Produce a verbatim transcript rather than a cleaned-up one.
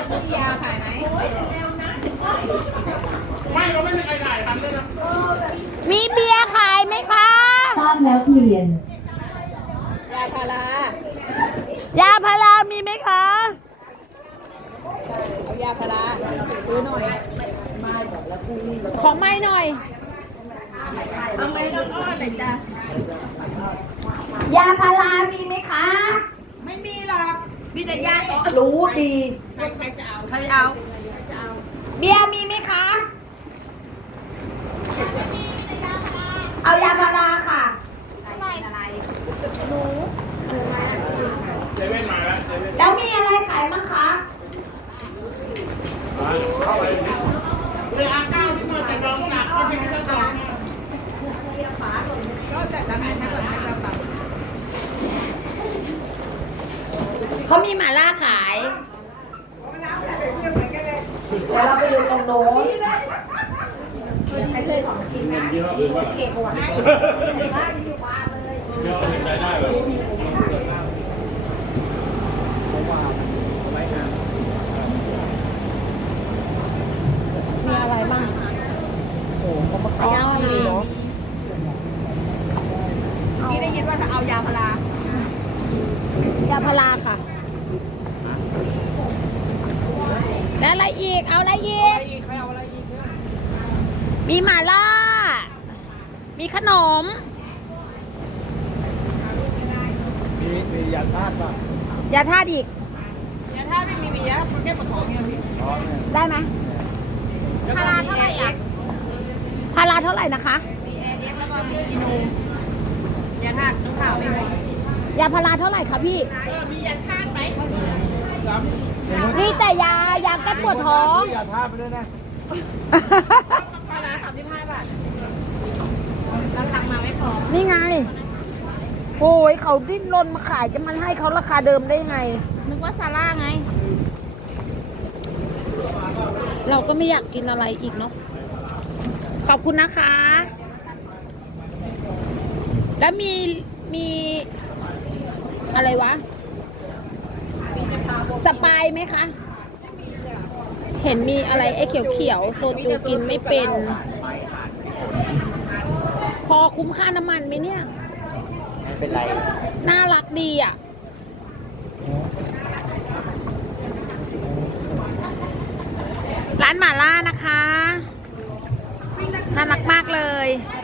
ยาขายไหมไม่เราไม่มีใครถ่ายทำด้วยนะมีเบียร์ขายไหมคะทราบแล้วเปลี่ยนยาพารายาพารามีไหมคะเอายาพาราซื้อหน่อยขอไม้หน่อยเอาไหมแล้วก็อะไรจ้ะยาพารามีไหมคะไม่มีหรอกมีแต่ยารู้ดีใครจะเอาใครเอาเบียร์มีไหมคะ เอายาพาราค่ะเซเว่นมาแล้วเซเว่นแล้วมีอะไรขายมั้งคะเข้าไปเลยอาเก้าที่มาแต่รองหนักเขาเป็นแค่รองก็แต่ละขายทั้งหมดทั้งกระเป๋าเขามีหม่าล่าขายเดี๋ยวเราไปดูตรงโน้นใครเคยของกินนะเยอะหรือว่าเก็บหัวให้ว่าอยู่วางเลยเยอะเป็นรายได้แบบมีอะไรบ้างโอ้โหเขามาขายาวดีเนาะพี่ได้ยินว่าจะเอายาพารายาพาราค่ะ แล้วอะไรอีก เอาอะไรอีก มีหม่าล่า มีขนมมีมียาธาตุป่ะยาธาตุอีกยาถ้าไม่มีมียามันแค่ปวดท้องเนี่ยพี่อ๋อเนี่ยได้ไหมพาราเท่าไหร่อ่ะพาราเท่าไหร่นะคะมีเอเอฟแล้วก็มีกินูยาธาตุต้องข่าวไหมยาพาราเท่าไหร่คะพี่มียาธาตุไหมมีแต่ยายาแก้ปวดท้องยาธาตุไปด้วยนะพาราสามสิบห้าบาทเราสั่งมาไม่พอนี่ไง โอ้ยเขาดิ้นรนมาขายจะมันให้เขาราคาเดิมได้ไงนึกว่าซาร่าไงเราก็ไม่อยากกินอะไรอีกเนาะ ขอบคุณนะคะ แล้วมีมีอะไรวะ สปายไหมคะ เห็นมีอะไรไอ้เขียวๆโซจูกินไม่เป็น พอคุ้มค่าน้ำมันไหมเนี่ยไม่เป็นไรน่ารักดีอ่ะ ร้านหม่าล่านะคะ น่ารักมากเลย